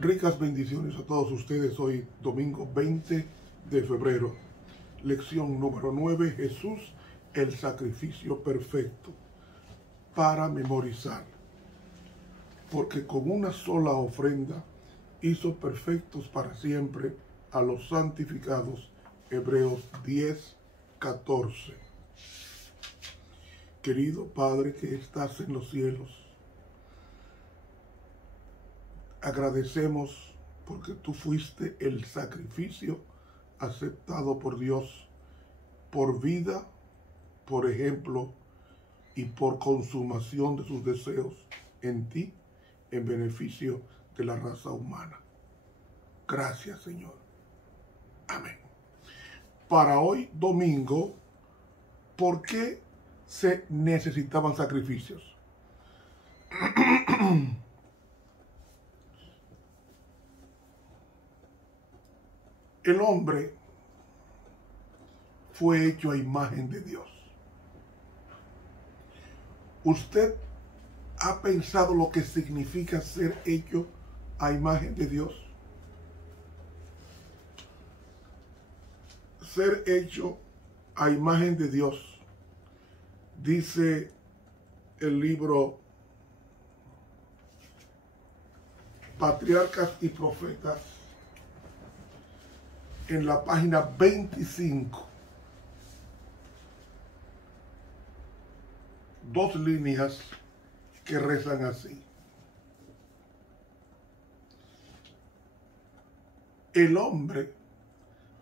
Ricas bendiciones a todos ustedes. Hoy domingo 20 de febrero. Lección número 9. Jesús, el sacrificio perfecto. Para memorizar. Porque con una sola ofrenda hizo perfectos para siempre a los santificados. Hebreos 10:14. Querido Padre que estás en los cielos, agradecemos porque tú fuiste el sacrificio aceptado por Dios, por vida, por ejemplo y por consumación de sus deseos en ti, en beneficio de la raza humana. Gracias, Señor. Amén. Para hoy, domingo, ¿por qué se necesitaban sacrificios? El hombre fue hecho a imagen de Dios. ¿Usted ha pensado lo que significa ser hecho a imagen de Dios? Ser hecho a imagen de Dios, dice el libro Patriarcas y Profetas, en la página 25, dos líneas que rezan así. El hombre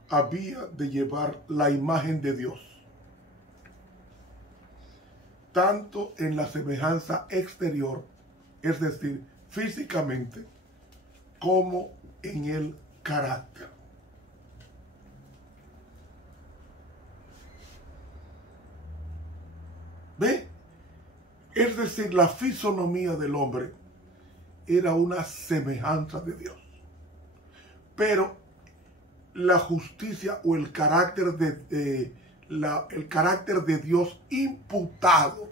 había de llevar la imagen de Dios, tanto en la semejanza exterior, es decir, físicamente, como en el carácter. ¿Ve? Es decir, la fisonomía del hombre era una semejanza de Dios. Pero la justicia o el carácter de Dios imputado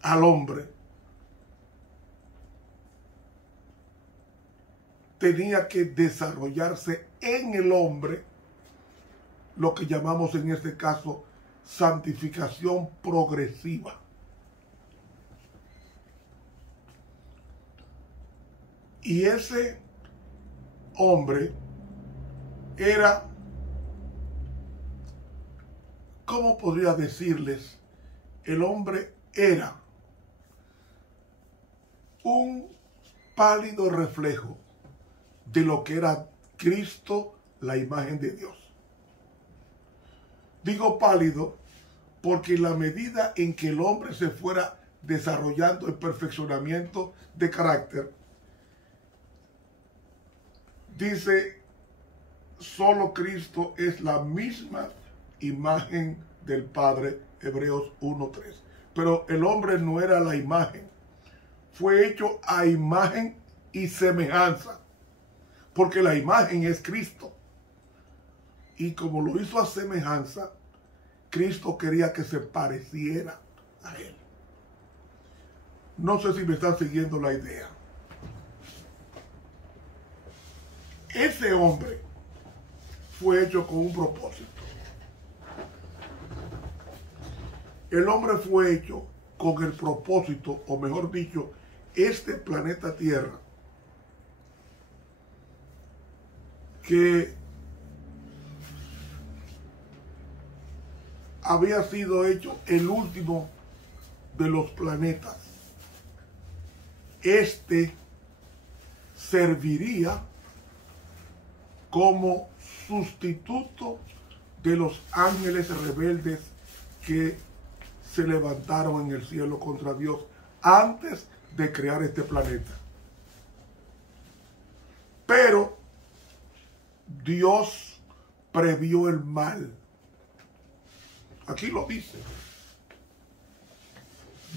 al hombre tenía que desarrollarse en el hombre, lo que llamamos en este caso santificación progresiva. Y ese hombre era, ¿cómo podría decirles? El hombre era un pálido reflejo de lo que era Cristo, la imagen de Dios. Digo pálido porque en la medida en que el hombre se fuera desarrollando el perfeccionamiento de carácter, dice, solo Cristo es la misma imagen del Padre, Hebreos 1:3. Pero el hombre no era la imagen, fue hecho a imagen y semejanza, porque la imagen es Cristo. Y como lo hizo a semejanza, Cristo quería que se pareciera a Él. No sé si me están siguiendo la idea. Ese hombre fue hecho con un propósito. El hombre fue hecho con el propósito, o mejor dicho, este planeta Tierra, que había sido hecho el último de los planetas. Este serviría como sustituto de los ángeles rebeldes que se levantaron en el cielo contra Dios antes de crear este planeta. Pero Dios previó el mal. Aquí lo dice.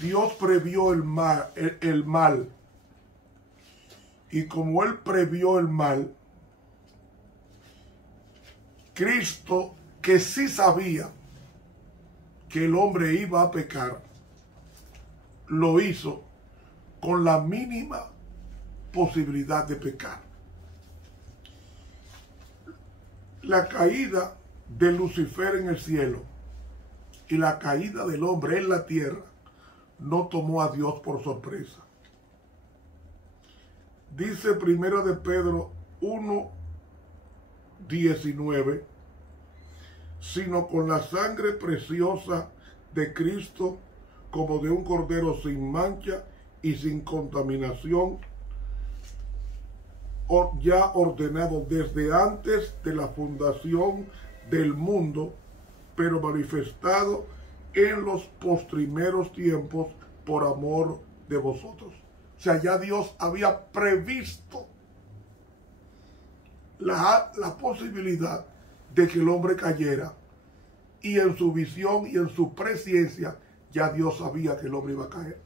Dios previó el mal. Y como Él previó el mal, Cristo, que sí sabía que el hombre iba a pecar, lo hizo con la mínima posibilidad de pecar. La caída de Lucifer en el cielo y la caída del hombre en la tierra no tomó a Dios por sorpresa. Dice 1 de Pedro 1:19, sino con la sangre preciosa de Cristo, como de un cordero sin mancha y sin contaminación, ya ordenado desde antes de la fundación del mundo, pero manifestado en los postrimeros tiempos por amor de vosotros. O sea, ya Dios había previsto la posibilidad de que el hombre cayera, y en su visión y en su presciencia ya Dios sabía que el hombre iba a caer.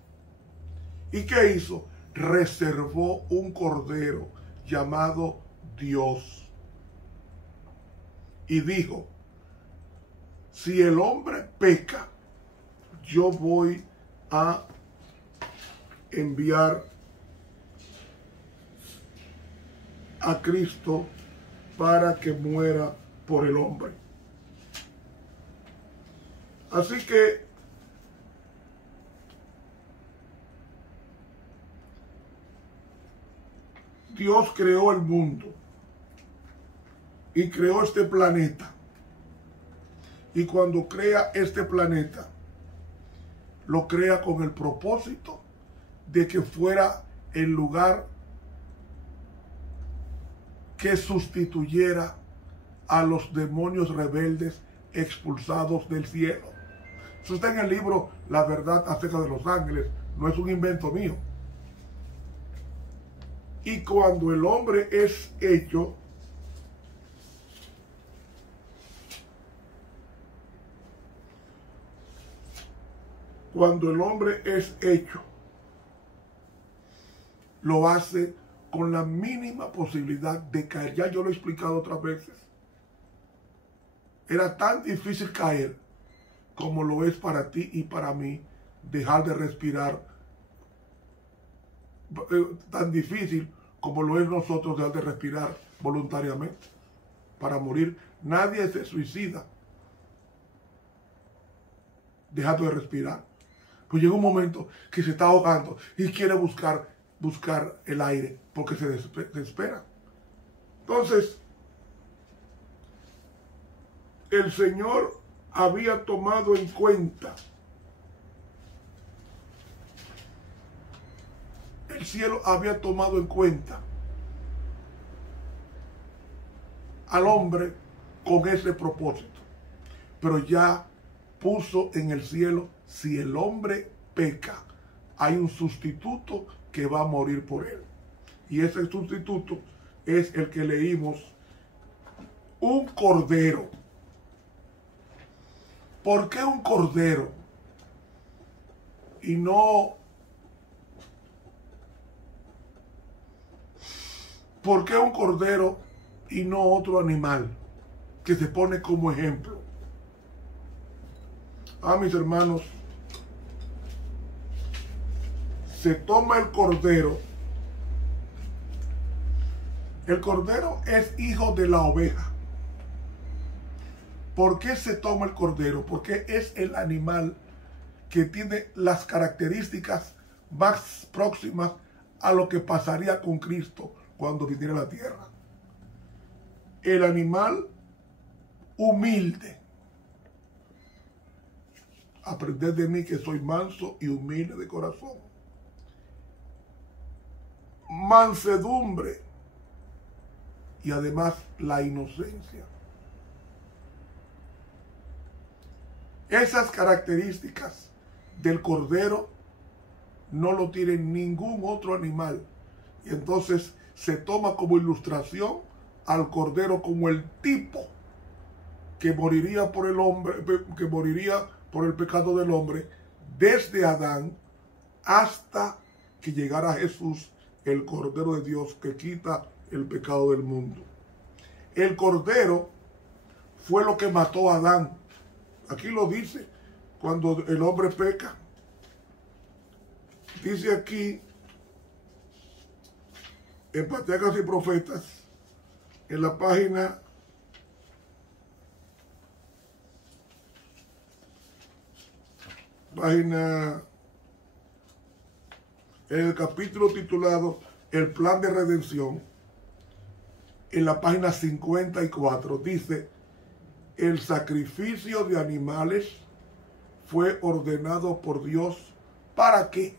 ¿Y qué hizo? Reservó un cordero llamado Dios y dijo: si el hombre peca, yo voy a enviar a Cristo para que muera por el hombre. Así que Dios creó el mundo y creó este planeta. Y cuando crea este planeta, lo crea con el propósito de que fuera el lugar que sustituyera a los demonios rebeldes expulsados del cielo. Eso está en el libro La verdad acerca de los ángeles, no es un invento mío. Y cuando el hombre es hecho, lo hace con la mínima posibilidad de caer. Ya yo lo he explicado otras veces. Era tan difícil caer como lo es para ti y para mí dejar de respirar. Tan difícil como lo es nosotros dejar de respirar voluntariamente para morir. Nadie se suicida dejando de respirar. Pues llega un momento que se está ahogando y quiere buscar el aire porque se desespera. Entonces, el Señor había tomado en cuenta, el cielo había tomado en cuenta al hombre con ese propósito, pero ya puso en el cielo: si el hombre peca, hay un sustituto que va a morir por él. Y ese sustituto es el que leímos: un cordero. ¿Por qué un cordero? Y no... ¿Por qué un cordero y no otro animal que se pone como ejemplo? Mis hermanos, se toma el cordero. El cordero es hijo de la oveja. ¿Por qué se toma el cordero? Porque es el animal que tiene las características más próximas a lo que pasaría con Cristo cuando viniera a la tierra. El animal humilde. Aprended de mí que soy manso y humilde de corazón. Mansedumbre y además la inocencia. Esas características del cordero no lo tiene ningún otro animal. Y entonces se toma como ilustración al cordero como el tipo que moriría por el hombre, que moriría por el pecado del hombre desde Adán hasta que llegara Jesús, el Cordero de Dios que quita el pecado del mundo. El cordero fue lo que mató a Adán. Aquí lo dice, cuando el hombre peca, Dice aquí, en Patriarcas y Profetas, en la página 'Página, en el capítulo titulado El Plan de Redención, en la página 54, dice: el sacrificio de animales fue ordenado por Dios. ¿Para qué?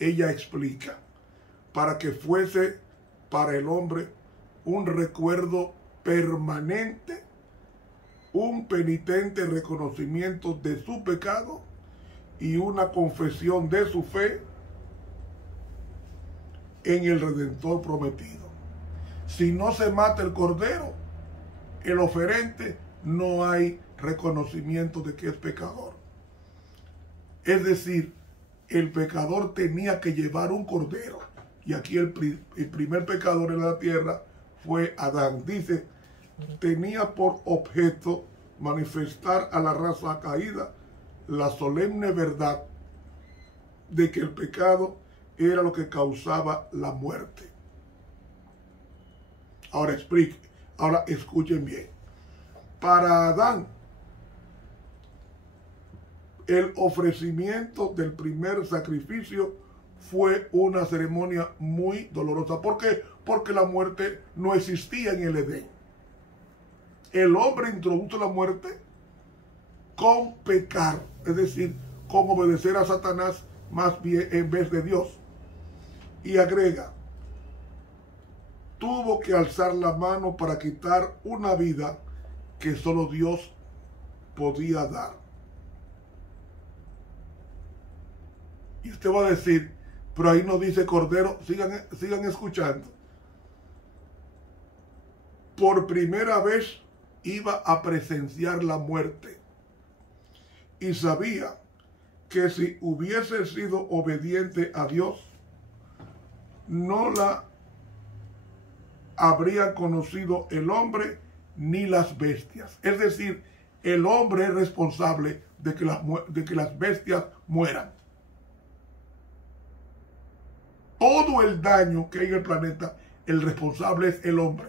Ella explica: para que fuese para el hombre un recuerdo permanente, un penitente reconocimiento de su pecado y una confesión de su fe en el Redentor prometido. Si no se mata el cordero, el oferente, no hay reconocimiento de que es pecador. Es decir, el pecador tenía que llevar un cordero. Y aquí el primer pecador en la tierra fue Adán. Dice, tenía por objeto manifestar a la raza caída la solemne verdad de que el pecado era lo que causaba la muerte. Ahora escuchen bien. Para Adán, el ofrecimiento del primer sacrificio fue una ceremonia muy dolorosa. ¿Por qué? Porque la muerte no existía en el Edén. El hombre introdujo la muerte con pecar, es decir, con obedecer a Satanás más bien en vez de Dios. Y agrega, tuvo que alzar la mano para quitar una vida que solo Dios podía dar. Y usted va a decir, pero ahí no dice cordero. Sigan escuchando. Por primera vez iba a presenciar la muerte. Y sabía que si hubiese sido obediente a Dios, no la habría conocido el hombre ni las bestias. Es decir, el hombre es responsable de que las bestias mueran. Todo el daño que hay en el planeta, el responsable es el hombre.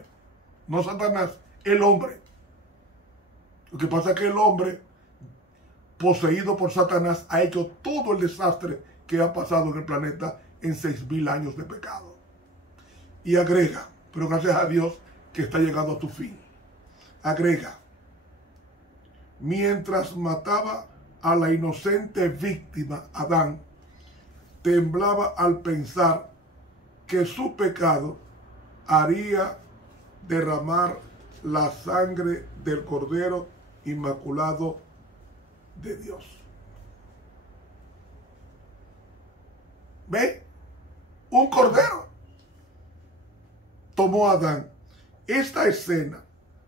No Satanás, el hombre. Lo que pasa es que el hombre, poseído por Satanás, ha hecho todo el desastre que ha pasado en el planeta en 6.000 años de pecado. Y agrega, pero gracias a Dios que está llegando a tu fin. Agrega, mientras mataba a la inocente víctima, Adán temblaba al pensar que su pecado haría derramar la sangre del Cordero Inmaculado de Dios. ¿Ve? Un cordero tomó a Adán. Esta escena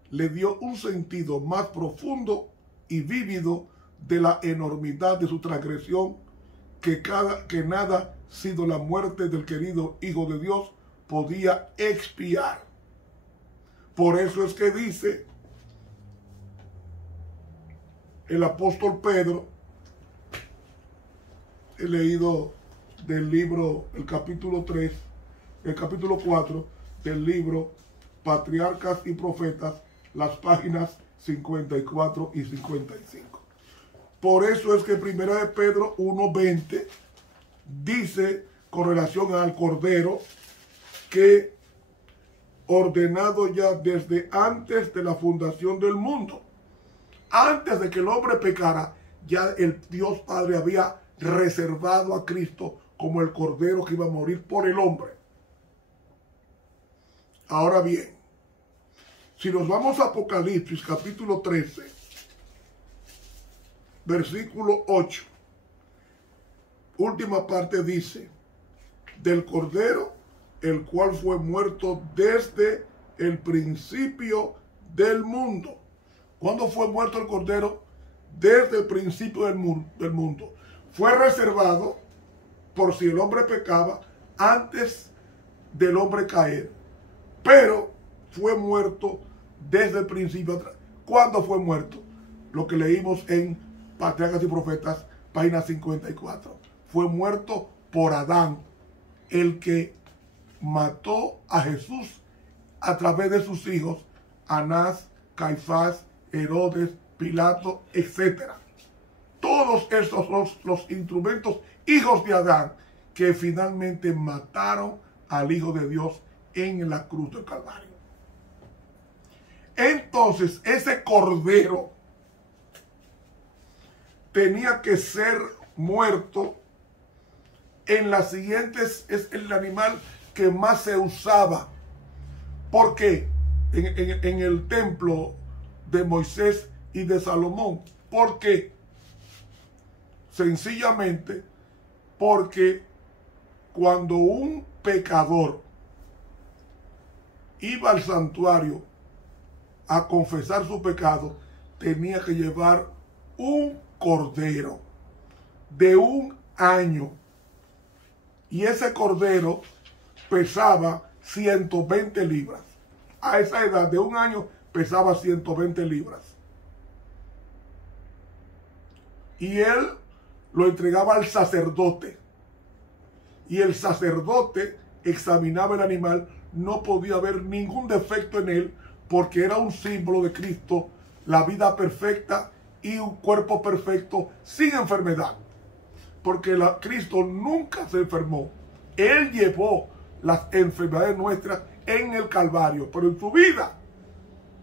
le dio un sentido más profundo y vívido de la enormidad de su transgresión que nada sino la muerte del querido Hijo de Dios podía expiar. Por eso es que dice el apóstol Pedro, he leído del libro, el capítulo 4 del libro Patriarcas y Profetas, las páginas 54 y 55. Por eso es que primera de Pedro 1:20 dice con relación al Cordero que ordenado ya desde antes de la fundación del mundo, antes de que el hombre pecara, ya el Dios Padre había reservado a Cristo como el Cordero que iba a morir por el hombre. Ahora bien, si nos vamos a Apocalipsis capítulo 13, versículo 8, última parte dice, del Cordero, el cual fue muerto desde el principio del mundo. ¿Cuándo fue muerto el Cordero? Desde el principio del mundo. Fue reservado por si el hombre pecaba antes del hombre caer. Pero fue muerto desde el principio. ¿Cuándo fue muerto? Lo que leímos en Patriarcas y Profetas, página 54. Fue muerto por Adán, el que mató a Jesús a través de sus hijos, Anás, Caifás, Herodes, Pilato, etc. Todos estos son los instrumentos, hijos de Adán, que finalmente mataron al Hijo de Dios en la cruz del Calvario. Entonces, ese cordero tenía que ser muerto en las siguientes, es el animal que más se usaba. ¿Por qué? En el templo de Moisés y de Salomón. ¿Por qué? Sencillamente porque cuando un pecador iba al santuario a confesar su pecado, tenía que llevar un cordero de 1 año. Y ese cordero pesaba 120 libras. A esa edad de 1 año pesaba 120 libras. Y él lo entregaba al sacerdote. Y el sacerdote examinaba el animal. No podía haber ningún defecto en él, porque era un símbolo de Cristo, la vida perfecta y un cuerpo perfecto sin enfermedad. Porque Cristo nunca se enfermó. Él llevó las enfermedades nuestras en el Calvario, pero en su vida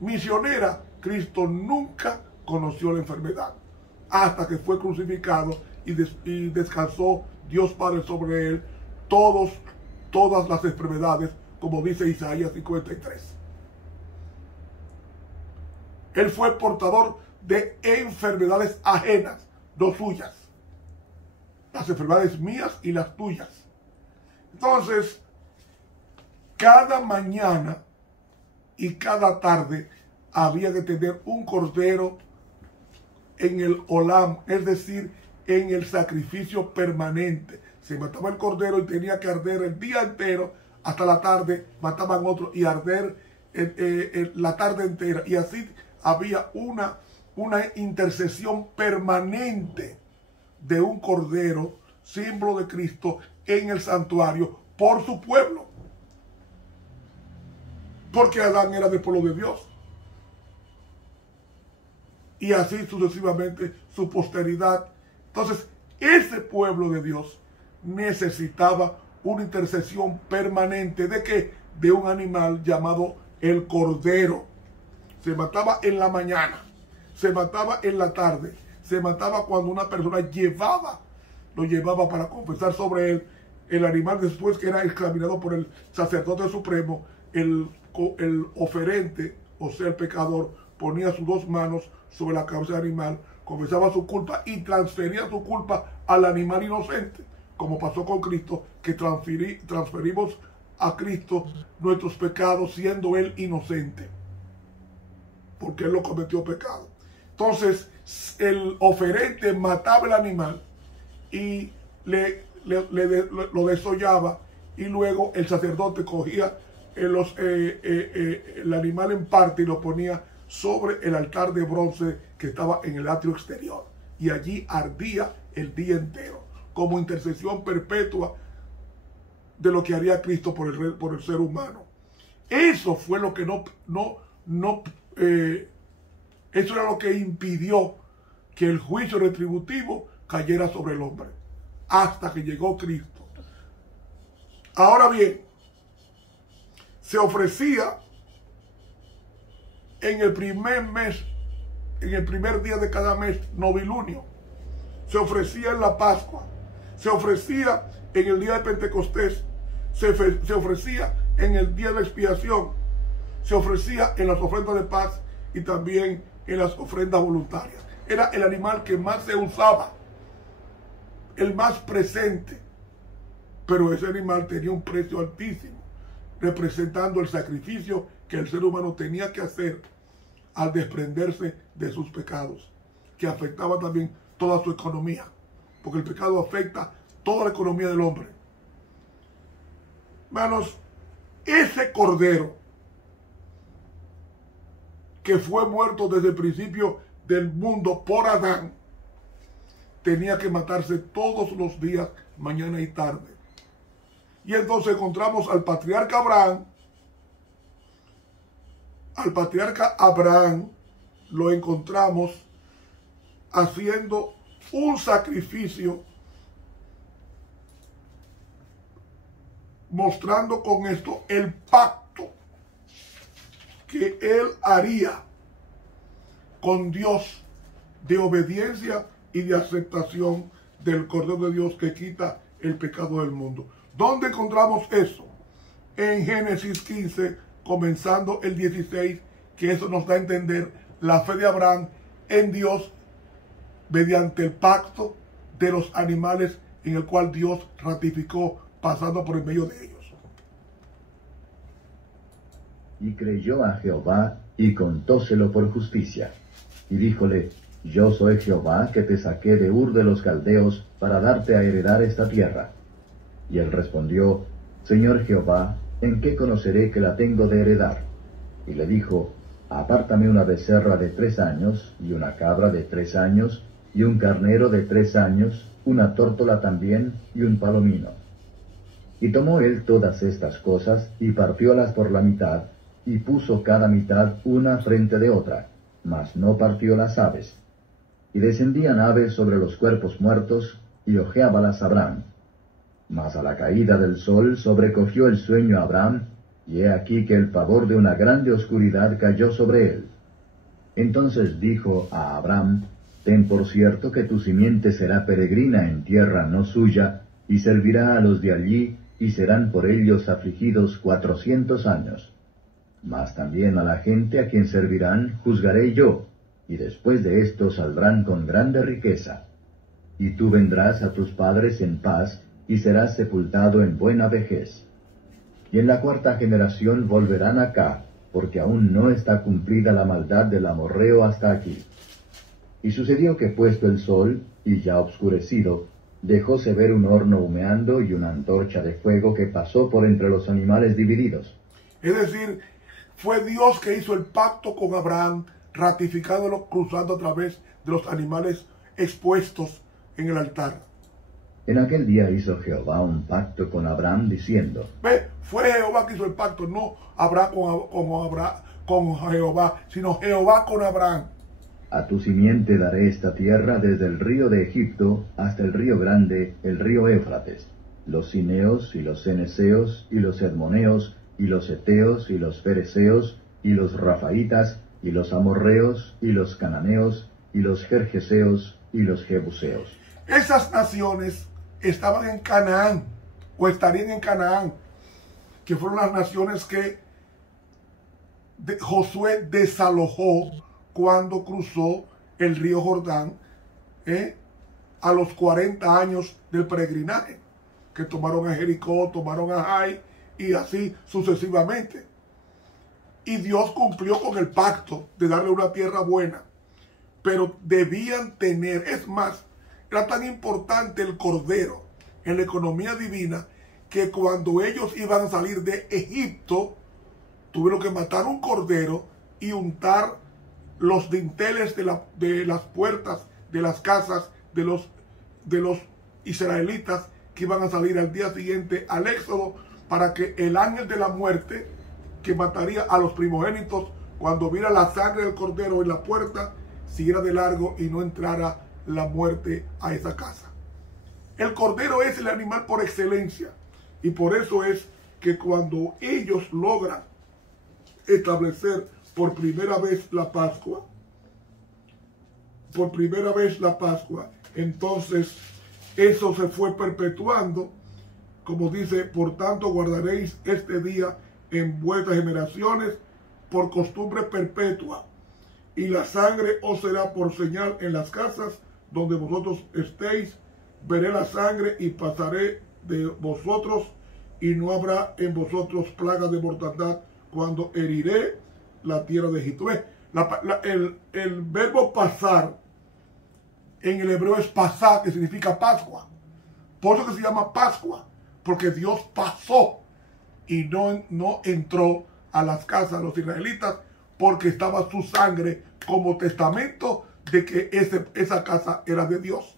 misionera, Cristo nunca conoció la enfermedad, hasta que fue crucificado y descansó Dios Padre sobre él todas las enfermedades, como dice Isaías 53. Él fue portador de enfermedades ajenas, no suyas. Las enfermedades mías y las tuyas. Entonces, cada mañana y cada tarde había que tener un cordero en el olam, es decir, en el sacrificio permanente. Se mataba el cordero y tenía que arder el día entero, hasta la tarde mataban otro y arder la tarde entera. Y así había una intercesión permanente de un cordero, símbolo de Cristo, en el santuario por su pueblo. Porque Adán era del pueblo de Dios. Y así sucesivamente su posteridad. Entonces, ese pueblo de Dios necesitaba una intercesión permanente. ¿De qué? De un animal llamado el cordero. Se mataba en la mañana, se mataba en la tarde, se mataba cuando una persona lo llevaba para confesar sobre él. El animal, después que era examinado por el sacerdote supremo, el oferente, o sea el pecador, ponía sus 2 manos sobre la cabeza del animal, confesaba su culpa y transfería su culpa al animal inocente, como pasó con Cristo, que transferimos a Cristo nuestros pecados siendo él inocente, porque él no cometió pecado. Entonces el oferente mataba el animal y lo desollaba, y luego el sacerdote cogía el animal en parte y lo ponía sobre el altar de bronce que estaba en el atrio exterior, y allí ardía el día entero como intercesión perpetua de lo que haría Cristo por el ser humano. Eso fue lo que eso era lo que impidió que el juicio retributivo cayera sobre el hombre, hasta que llegó Cristo. Ahora bien, se ofrecía en el primer mes, en el primer día de cada mes, novilunio. Se ofrecía en la Pascua. Se ofrecía en el día de Pentecostés. Se ofrecía en el día de la expiación. Se ofrecía en las ofrendas de paz y también en las ofrendas voluntarias. Era el animal que más se usaba, el más presente. Pero ese animal tenía un precio altísimo, representando el sacrificio que el ser humano tenía que hacer al desprenderse de sus pecados, que afectaba también toda su economía, porque el pecado afecta toda la economía del hombre. Hermanos, ese cordero que fue muerto desde el principio del mundo por Adán, tenía que matarse todos los días mañana y tarde. Y entonces encontramos al patriarca Abraham. Al patriarca Abraham lo encontramos haciendo un sacrificio, mostrando con esto el pacto que él haría con Dios de obediencia y de aceptación del Cordero de Dios que quita el pecado del mundo. ¿Dónde encontramos eso? En Génesis 15, comenzando el 16, que eso nos da a entender la fe de Abraham en Dios mediante el pacto de los animales en el cual Dios ratificó pasando por el medio de ellos. Y creyó a Jehová y contóselo por justicia. Y díjole: Yo soy Jehová que te saqué de Ur de los Caldeos para darte a heredar esta tierra. Y él respondió: Señor Jehová, ¿en qué conoceré que la tengo de heredar? Y le dijo: Apártame una becerra de 3 años, y una cabra de 3 años, y un carnero de 3 años, una tórtola también, y un palomino. Y tomó él todas estas cosas, y partiólas por la mitad, y puso cada mitad una frente de otra, mas no partió las aves. Y descendían aves sobre los cuerpos muertos, y ojeábalas Abraham. Mas a la caída del sol sobrecogió el sueño a Abraham, y he aquí que el pavor de una grande oscuridad cayó sobre él. Entonces dijo a Abraham: Ten por cierto que tu simiente será peregrina en tierra no suya, y servirá a los de allí, y serán por ellos afligidos 400 años. Mas también a la gente a quien servirán juzgaré yo, y después de esto saldrán con grande riqueza. Y tú vendrás a tus padres en paz, y serás sepultado en buena vejez. Y en la 4ª generación volverán acá, porque aún no está cumplida la maldad del amorreo hasta aquí. Y sucedió que puesto el sol, y ya obscurecido, dejóse ver un horno humeando y una antorcha de fuego que pasó por entre los animales divididos. Es decir, fue Dios que hizo el pacto con Abraham, ratificándolo cruzando a través de los animales expuestos en el altar. En aquel día hizo Jehová un pacto con Abraham, diciendo: Ve, fue Jehová que hizo el pacto, no Abraham con Jehová, sino Jehová con Abraham. A tu simiente daré esta tierra desde el río de Egipto hasta el río grande, el río Éufrates, los cineos y los ceneseos y los edmoneos y los eteos y los fereceos y los rafaitas y los amorreos y los cananeos y los gergeseos y los jebuseos. Esas naciones estaban en Canaán, o estarían en Canaán, que fueron las naciones que Josué desalojó cuando cruzó el río Jordán a los 40 años del peregrinaje, que tomaron a Jericó, tomaron a Jai, y así sucesivamente. Y Dios cumplió con el pacto de darle una tierra buena, pero debían tener, es más, era tan importante el cordero en la economía divina, que cuando ellos iban a salir de Egipto, tuvieron que matar un cordero y untar los dinteles de las puertas de las casas de los israelitas que iban a salir al día siguiente al Éxodo, para que el ángel de la muerte, que mataría a los primogénitos, cuando viera la sangre del cordero en la puerta, siguiera de largo y no entrara la muerte a esa casa. El cordero es el animal por excelencia, y por eso es que cuando ellos logran establecer por primera vez la Pascua, entonces eso se fue perpetuando, como dice: por tanto guardaréis este día en vuestras generaciones por costumbre perpetua, y la sangre os será por señal en las casas donde vosotros estéis. Veré la sangre y pasaré de vosotros, y no habrá en vosotros plagas de mortandad cuando heriré la tierra de Egipto. El verbo pasar en el hebreo es pasá, que significa Pascua. Por eso que se llama Pascua, porque Dios pasó y no entró a las casas de los israelitas, porque estaba su sangre como testamento de que esa casa era de Dios.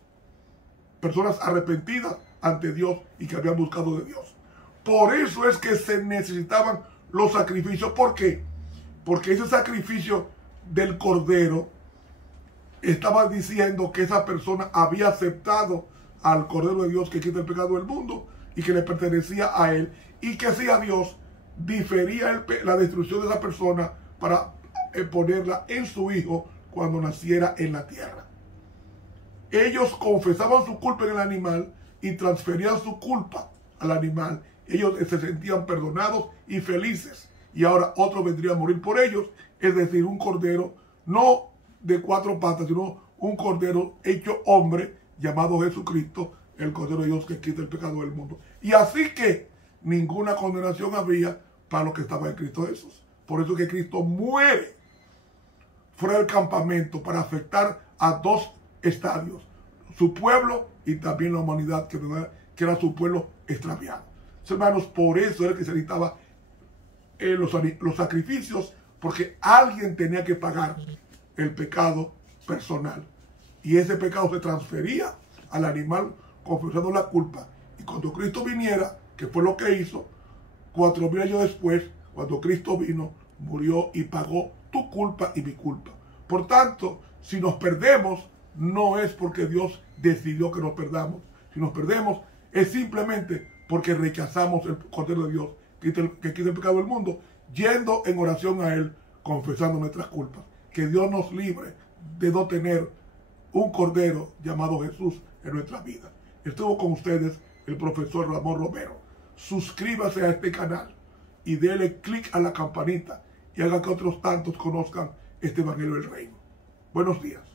Personas arrepentidas ante Dios y que habían buscado de Dios. Por eso es que se necesitaban los sacrificios. ¿Por qué? Porque ese sacrificio del cordero estaba diciendo que esa persona había aceptado al Cordero de Dios que quita el pecado del mundo y que le pertenecía a él, y que si a Dios difería la destrucción de esa persona para ponerla en su hijo cuando naciera en la tierra. Ellos confesaban su culpa en el animal y transferían su culpa al animal. Ellos se sentían perdonados y felices, y ahora otro vendría a morir por ellos, es decir, un cordero no de 4 patas, sino un cordero hecho hombre llamado Jesucristo, el Cordero de Dios que quita el pecado del mundo. Y así que ninguna condenación habría para los que estaban en Cristo Jesús. Por eso que Cristo muere fuera del campamento para afectar a 2 estadios: su pueblo y también la humanidad, que era su pueblo extraviado. Hermanos, por eso era que se necesitaba los sacrificios, porque alguien tenía que pagar el pecado personal, y ese pecado se transfería al animal confesando la culpa. Y cuando Cristo viniera, que fue lo que hizo 4000 años después, cuando Cristo vino, murió y pagó tu culpa y mi culpa. Por tanto, si nos perdemos, no es porque Dios decidió que nos perdamos. Si nos perdemos, es simplemente porque rechazamos el Cordero de Dios que quita el pecado del mundo, yendo en oración a Él, confesando nuestras culpas. Que Dios nos libre de no tener un Cordero llamado Jesús en nuestra vida. Estuvo con ustedes el profesor Ramón Romero. Suscríbase a este canal y déle clic a la campanita y haga que otros tantos conozcan este Evangelio del Reino. Buenos días.